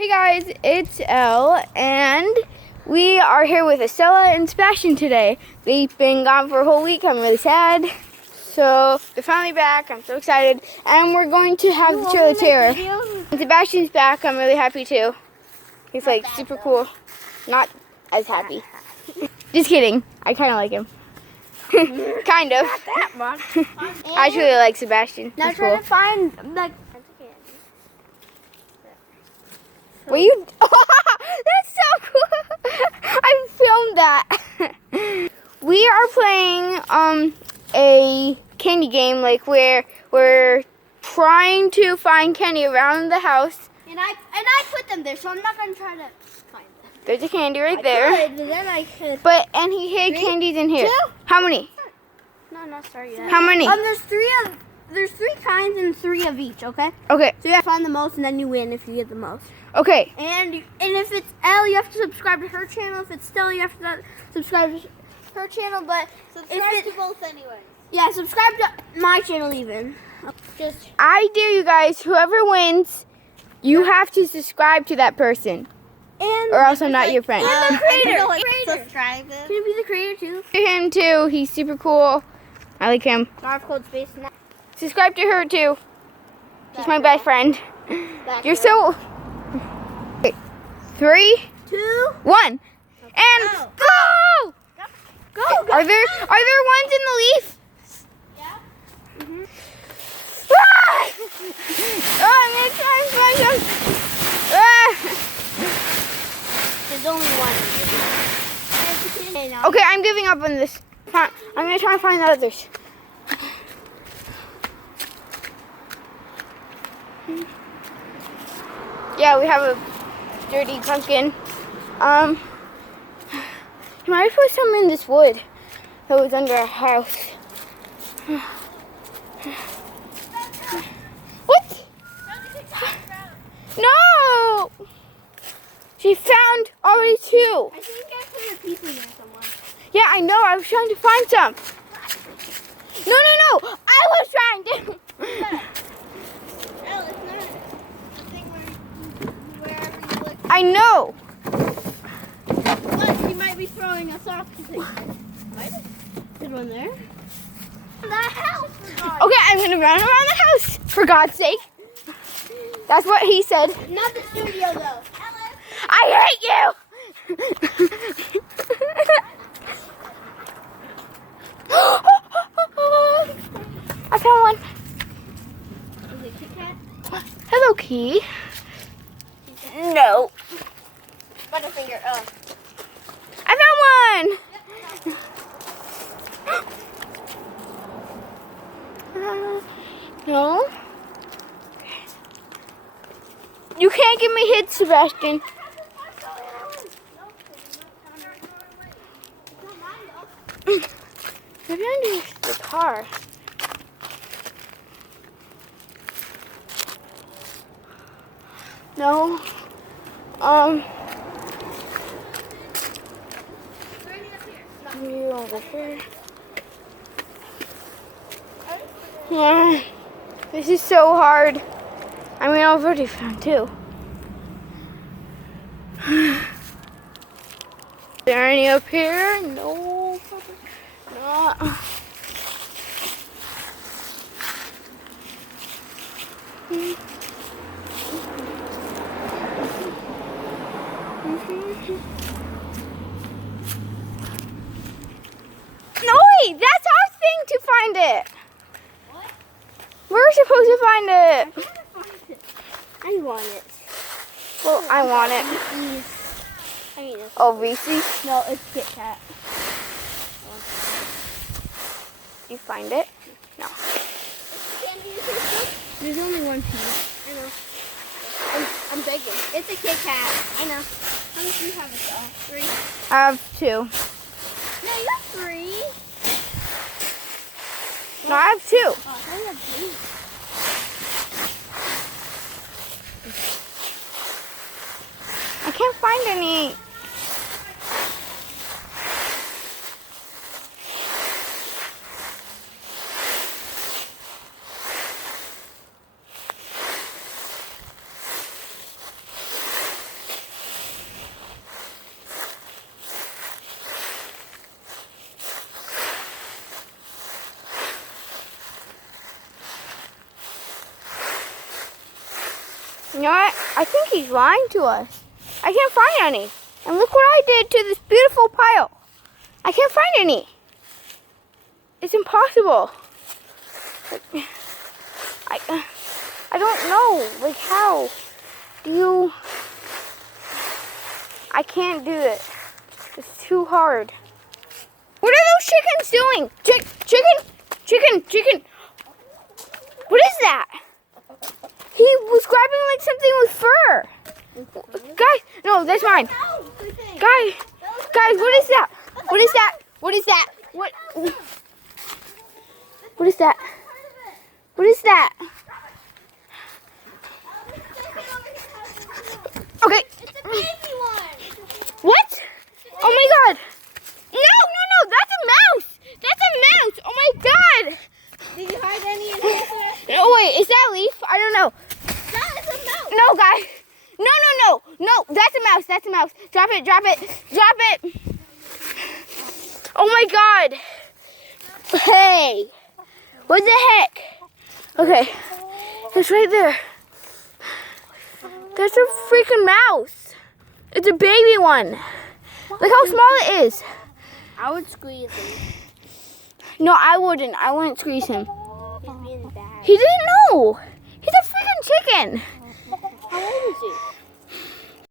Hey guys, it's Elle, and we are here with Estella and Sebastian today. They've been gone for a whole week. I'm really sad. So they're finally back. I'm so excited, and we're going to have the Trail of Terror. And Sebastian's back. I'm really happy too. He's like super cool. Not as happy. Just kidding. I kind of like him. Kind of. Not that much. I actually like Sebastian. Now He's try cool. to find like. Were you? That's so cool! I filmed that. We are playing a candy game, like where we're trying to find candy around the house. And I put them there, so I'm not gonna try to find them. There's a candy right there. Could, but then I could. And he hid candies in here. 2? How many? No, not sorry yet. How many? There's 3 kinds and 3 of each. Okay. Okay. So you have to find the most, and then you win if you get the most. Okay. And if it's Elle, you have to subscribe to her channel. If it's Stella, you have to subscribe to her channel. But Subscribe to both anyway. Yeah, subscribe to my channel even. Just I dare you guys. Whoever wins, you have to subscribe to that person, and or else I'm not your friend. and the creator. Subscribe. Can you be the creator too? Him too. He's super cool. I like him. Narf Code Space now. Subscribe to her too. She's my best friend. You're so. Okay. 3, 2, 1, and Go. go! go. Are there ones in the leaf? Yeah. Ah! Oh, I'm gonna try and find them. Ah! There's only one. Okay, I'm giving up on this. I'm gonna try and find the others. Yeah, we have a dirty pumpkin. You might put some in this wood that was under our house. What? No! She found already 2. I think I put a piece in there somewhere. Yeah, I know. I was trying to find some. No. I was trying to. Elle, it's not the thing wherever you look. I know. What? She might be throwing us off. There's one there. The house. Okay, I'm gonna run around the house. For God's sake. That's what he said. Not the studio though. I hate you. I found one. Is it Kit Kat? Hello, Key. No. Butterfinger. Oh. I found one. No. You can't get me hit, Sebastian. Maybe under the car. No. You over here. Yeah. This is so hard. I mean, I've already found 2. Is there any up here? No. Not. No, wait, that's our thing to find it. What? We're supposed to find it. I want it. Well, I want it. I need this. Oh, Reese's? No, it's Kit Kat. You find it? No. There's only one piece. I know. I'm begging. It's a Kit Kat. I know. How many do you have? 3? I have 2. No, you have 3. No, I have 2. Oh, I thought you had 3. I can't find any. You know what? I think he's lying to us. I can't find any. And look what I did to this beautiful pile. I can't find any. It's impossible. I don't know. Like, how do you... I can't do it. It's too hard. What are those chickens doing? Chicken. What is that? He was grabbing like something with fur. Guys, no, that's mine. Guys, what is that? What is that? What is that? What is that? What is that? Okay. It's a baby one. What? Oh my god. No, that's a mouse. That's a mouse. Oh my god. Did you hide any in there? No, wait, is that a leaf? I don't know. That is a mouse. No, guys. No, that's a mouse. Drop it. Oh my god. Hey. What the heck? Okay. It's right there. That's a freaking mouse. It's a baby one. Look how small it is. I would squeeze him. No, I wouldn't. I wouldn't squeeze him. He's being bad. He didn't know. He's a freaking chicken. How old is he?